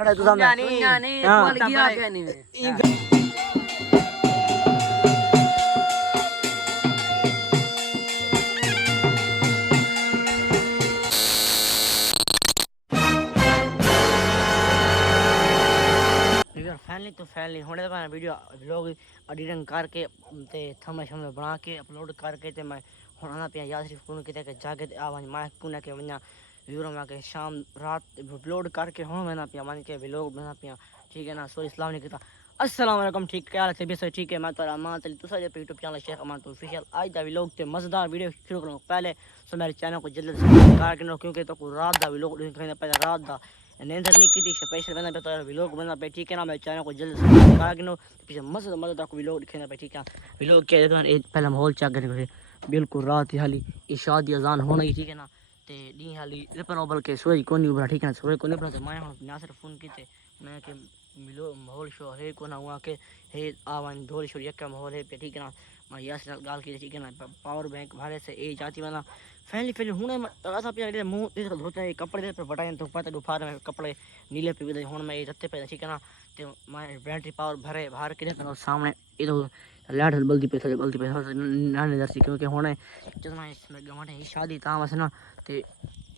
खड़ा है तू सामने नहीं बोल गया क्या नहीं फाइनली होने का वीडियो व्लॉग एडिटिंग करके ते थंबनेल बना के अपलोड करके ते मैं होना पे याद सिर्फ फोन किते के जाके आवाज माइक पुणे के वना वीडियो में के शाम रात अपलोड करके हो मैंने पे मान के व्लॉग बना पे ठीक है ना। सो इस्लाम ने कहता अस्सलाम वालेकुम ठीक क्या से बेस ठीक है मैं तो अमान चल तुसा जो यूट्यूब चैनल शेख अमान तो ऑफिशियल आज दा व्लॉग ते मजेदार वीडियो शुरू करूं पहले सो मेरे चैनल को जल्दी से सब्सक्राइब करना क्योंकि तो रात दा व्लॉग देखने पहले रात दा नींदर नहीं की थी स्पेशल बना पे तो व्लॉग बना पे ठीक है ना। मेरे चैनल को जल्दी सब्सक्राइब करना पीछे मजेदार को व्लॉग दिखाना पे ठीक है। व्लॉग के पहले माहौल चेक करने बिल्कुल रात हाली इशा दी अजान होना ही ठीक है ना। ते डी हाली पर बल्कि सूरज को नहीं उभरा ठीक है। सूरज को नहीं उभरा मैं नासिर फोन कीते मैं के मिलो माहौल शो है को ना हुआ के हे आवान ढोल शो एक का माहौल है पे ठीक है ना। मैं यासर गाल की ठीक है ना पावर बैंक भारे से ए जाती वाला फैमिली हुने ऐसा पे मुंह इधर धोता है कपड़े पर बटाए तो पता दोपहर में कपड़े नीले पे विदे हुन मैं रत्ते पे ठीक है ना। ते मैं बैटरी पावर भरे बाहर के देखो सामने इधर लाइट बल्दी पे नाने दर्सी क्योंकि होने जितना इसमें गवाने शादी ताम है ना ते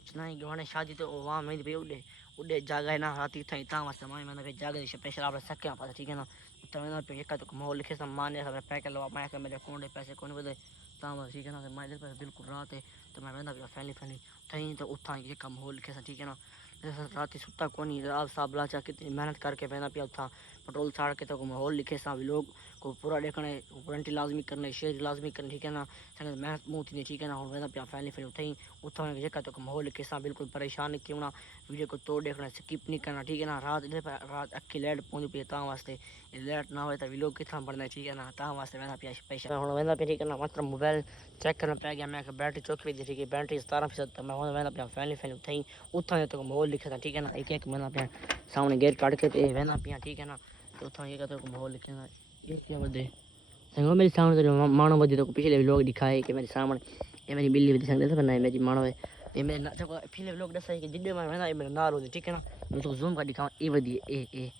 जितना ही गवाने शादी तो वहाँ में भी उड़े जागा है ना राती था ताम है मैं के जागे स्पेशल आप सके पता ठीक है ना। तो मैं पे एक तो माहौल लिखे सामान है पैक लो मैं के मेरे कोंडे पैसे कोने बदे ताम ठीक है ना। मैं बिल्कुल रात है तो मैं वेंदा फैली थी तो उठा ये कम माहौल लिखे ठीक है ना। रात सुता कोनी रात साबला चा कितनी मेहनत करके वेंदा पिया उठा पेट्रोल छाड़ के तो माहौल लिखे सा लोग को पूरा देखना वारंटी लाजमी करना शेयर लाजमी करना ठीक है ना। संग मेहनत मुँह थी ठीक है ना। वेंदा पिया फैली उठई उठा जेका तो माहौल लिखे सा बिल्कुल परेशान नहीं क्यों ना वीडियो को तोड़ देखना स्किप नहीं करना ठीक है ना। रात अक्की लाइट पहुंच पी ता वास्ते लाइट ना हो तो व्लॉग कितना बनना ठीक है ना। ता वास्ते वेंदा पिया स्पेशल हुन वेंदा पे ठीक है ना। मतलब मोबाइल चेक करना पै गया मैं बैटरी चौक भी ठीक है बैटरी 17% तो मैं वेंदा पिया फैली उठई उठा तो माहौल लिखे था ठीक है ना। एक वेंदा पिया सामने गेट काट के वेंदा पिया ठीक है ना। तो उठा ये तो माहौल लिखे ना ये क्या बदे संगो मेरे सामने तो मानो बदी तो पिछले व्लॉग दिखाए कि मेरे सामने ये मेरी बिल्ली भी संग दे ना मेरी मानो है ये मेरे ना तो पिछले व्लॉग दसा कि जिद्दे में वेंदा मेरे नाल हो ठीक है ना। मैं तो जूम कर दिखाऊं ये बदी ए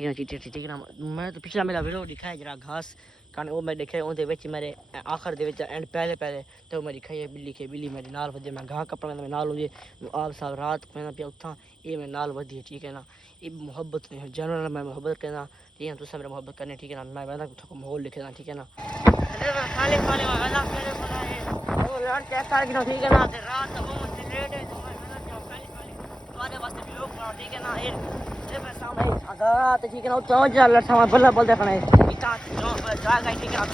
ये ठीक है ना। मैं तो पिछला मेरा व्लॉग दिखाया जरा घास कारण वो मैं देखे उनके विच मेरे आखिर दे विच एंड पहले तो मैं दिखाई बिल्ली मेरे नाल वजे मैं घाह कपड़ा में नाल होजे आप साल रात मैं पिया उठा ये मेरे नाल वधी ठीक है ना। ये मोहब्बत नहीं जानवर में मोहब्बत करना ठीक है। तुम मेरे मोहब्बत करने ठीक है ना। मैं वेंदा को माहौल लिखना ठीक है ना। खाली वाला वो लड़ चेक कर के ठीक है ना। रात बहुत लेट है तो मैं तुम्हारे वास्ते भी लोग ठीक है ना। ये मैं सामने आगात ठीक है ना तो चल सामने बल्ला बल देखना है इतना जो जागा ठीक है ना।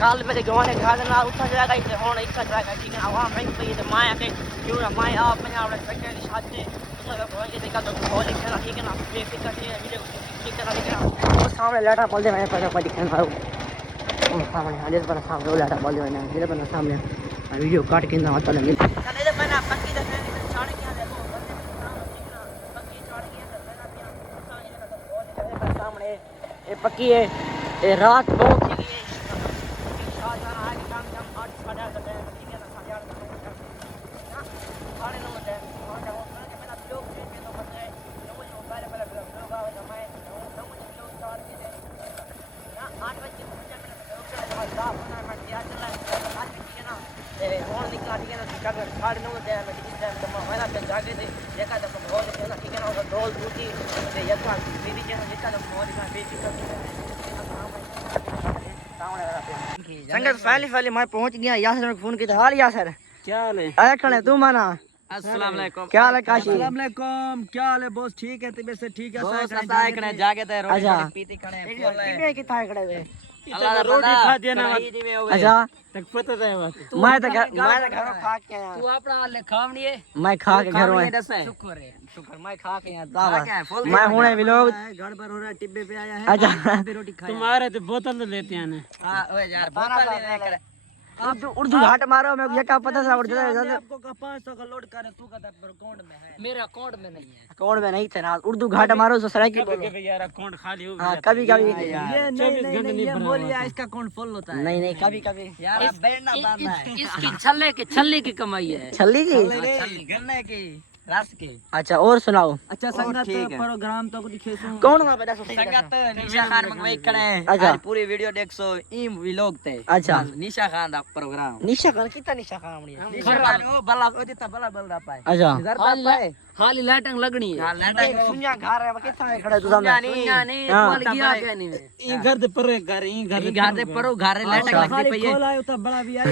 काल मेरे गवाने घाट ना उठा जागा इसे होना इच्छा जागा ठीक है ना। वहां मैं पे ये माया के क्यों ना माया आप में आवड़े सके शादी तो कोई देखा तो बहुत लिखना ठीक है ना। ये फिक्र है वीडियो ठीक है ना ठीक है ना। वो सामने लेटा बोल दे मैं पर दिखना सामने आगे पर सामने लेटा बोल दे मैं मेरे पर सामने वीडियो काट के ना आता नहीं चले दे मैंने पक्की दे छाड़ के देखो पक्की छाड़ के मेरे सामने ये पक्की है ये रात बहुत थी गई शाहजहां आगे काम 8 साढ़े 8 बजे ठीक है ना 8:30 साढ़े 9 बजे और जब के मेरा लोग थे तो बचे तो मुझे पहले लोग आवे तो मैं तो मुझे लोग स्टार्ट किए ना 8 बजे मुझे मेरा साफ होना मैं तैयार चला आज ठीक है ना। फोन निकला ठीक है ना 9:30 बजे मैं इस टाइम तो मैं ना जागे थे देखा तो बहुत है ना ठीक है ना। रोल दूसरी ये का मेरी जगह देखा तो बहुत का बेटी संगत फैली मैं पहुंच गया यासर ने फोन किया हाल यासर क्या हाल है आया खड़े तू माना अस्सलाम वालेकुम क्या हाल है काशी अस्सलाम वालेकुम क्या हाल है बॉस ठीक है तबीयत से ठीक है साए कने जागे ते रोटी पीती कने बोल रहे ये किथा खड़े थे अल्लाह रोटी खा दिया ना अच्छा तक पता है बात मैं तो घर खा के आया तू अपना हाल खावनी है मैं खा के घर में शुक्र मैं खा के आया दावा मैं हुने भी लोग घर पर हो रहा टिब्बे पे आया है अच्छा रोटी खाया तुम्हारे तो बोतल तो लेते हैं ना हां ओए यार बोतल लेकर उर्दू घाट मारो मैं ये क्या पता था उर्दू आपको 500 का लोड कर तू का अकाउंट में है मेरा अकाउंट में नहीं है अकाउंट में नहीं थे ना उर्दू घाट मारो तो सराय की बोलो यार अकाउंट खाली हो हां कभी कभी ये नहीं ये बोलिए इसका अकाउंट फुल होता है नहीं कभी यार बैठना बांधना है इसकी छल्ले की कमाई है छल्ली की गन्ने की रस के। अच्छा और सुनाओ। अच्छा संगत प्रोग्राम तो कुछ खेसो कौन ना बेटा संगत निशा खान मंगवाई खड़े। अच्छा पूरी वीडियो देखसो ई व्लॉग ते। अच्छा निशा खान दा प्रोग्राम। निशा खान कितना निशा खान हमनी निशा खान ओ बल्ला ओ जितना बल्ला बल्ला पाए। अच्छा घर पाए खाली लाइटिंग लगनी है। हां लाइटिंग सुनिया घर है कितना खड़े तू सामने सुनिया नहीं कॉल किया क्या नहीं ई घर दे पर घर ई घर दे पर घर लाइटिंग लगती पई है। खोला तो बड़ा भी आई।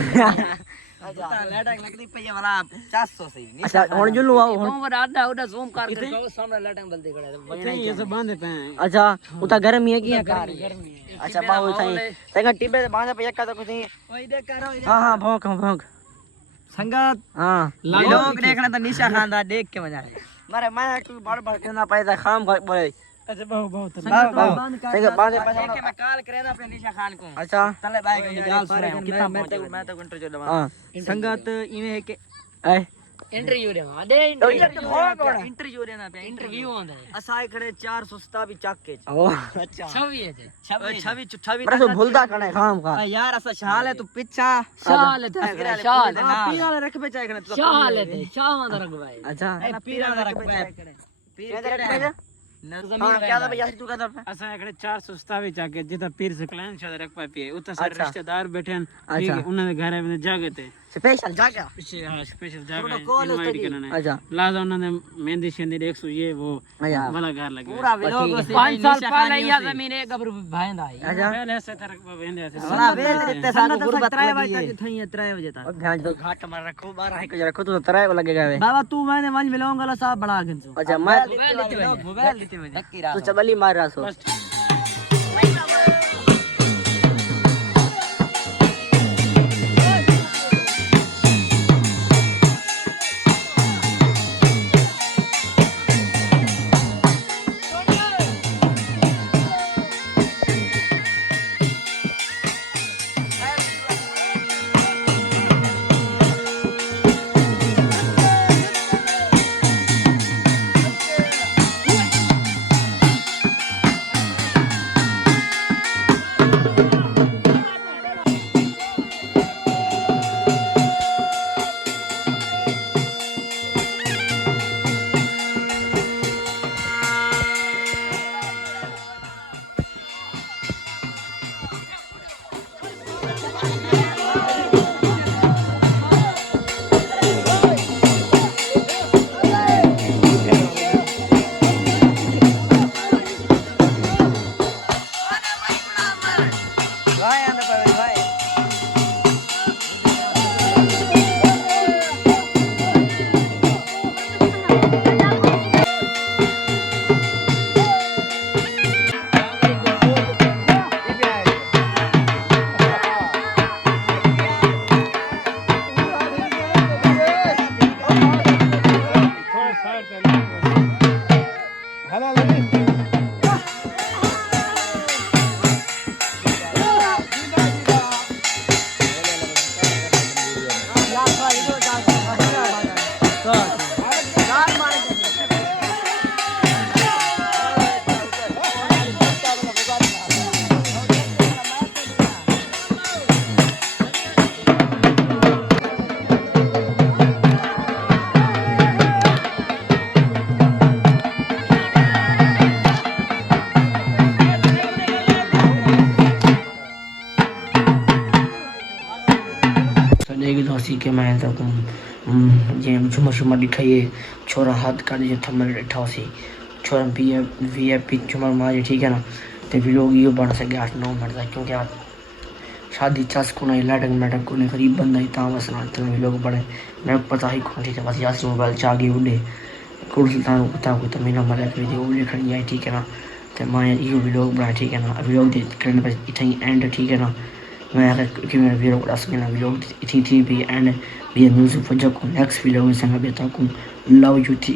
अच्छा लाइटिंग लगती पई है वाला 400 से। अच्छा हुन जुलू आओ हुन वो आधा उड़ा ज़ूम करके कहो सामने लाइटिंग बलती खड़े है। ये सब बांधे पे। अच्छा उता गर्मी है कि गर्मी है। अच्छा बाबू सही तेगा टिबे बांधे पे एक का तो कुछ नहीं। ओए देख करो। हां हां भौंक भौंक संगत हां लोग देखना तो निशा खान दा देख के मजा आए। मारे मैं तू बड़ बड़ कहना पाएदा खाम बोले। अच्छा बहुत बहुत तेगा बांधे पे के मैं कॉल करे ना अपने निशा खान को। अच्छा तले भाई को गाल सुन रहे हूं कितना मैं तो इंटरव्यू दवा। हां संगत इवे है के ए इंटरव्यू रे दे इंटरव्यू देना पे इंटरव्यू आंदा है। असाई खड़े 400 भी चक के। ओ अच्छा छवि है 26 पर तो भूलदा कने खाम का यार असा शाल है तू पिछा शाल है शाल पीरा रख पे चाहे खड़े शाल है शाल अंदर रख भाई। अच्छा पीरा रख पे पीर हां क्या था भैया तू कहता असा खड़े 427 जाके जिता पीर से क्लाइन शायद रख पाए पिए उता सारे रिश्तेदार बैठे हैं ठीक है उन्होंने घर में जागे थे स्पेशल जागा स्पेशल जागे इनवाइट करने। अच्छा लाजा उन्होंने मेहंदी शेंदी 100 ये वो वाला घर लगे पूरा व्लॉग 5 साल पहले या जमीन एक गबर भाईंदा है। अच्छा पहले से तरक वेंदे से वाला वेल इतने साल गुरबत 3 बजे तक थई 3 बजे तक ध्यान दो घाट मार रखो 12 है को रखो तो 3 लगेगा वे बाबा तू मैंने वंज व्लॉग वाला साहब बना गन सो। अच्छा मैं मोबाइल लेते हुए तो चबली मार रहा सो। दोस्ती के मैं तक जे झुमर शुमर दिखाइए छोरा हाथ काट जे थमल बैठा सी छोरा वीआईपी झुमर मारे ठीक है ना तो व्लॉग यो बन सके 8-9 मिनट तक क्योंकि आप शादी चस को नहीं लाटक मैटक को नहीं गरीब बंदा ही ता मसला तो व्लॉग बने मैं पता ही कौन ठीक है बस यासी मोबाइल चागे उड़े कुल सुल्तान को पता को तो मेरा मजा कर दियो उड़े खड़ी आई ठीक है ना तो मैं यो व्लॉग बना ठीक है ना व्लॉग दे करने पर इतना एंड ठीक है ना मैं अगर कि मेरा व्लॉग असमें व्लॉग इतनी थी भी एंड भी म्यूजिक फजक को नेक्स्ट व्लॉग संग बेता को लव यू थी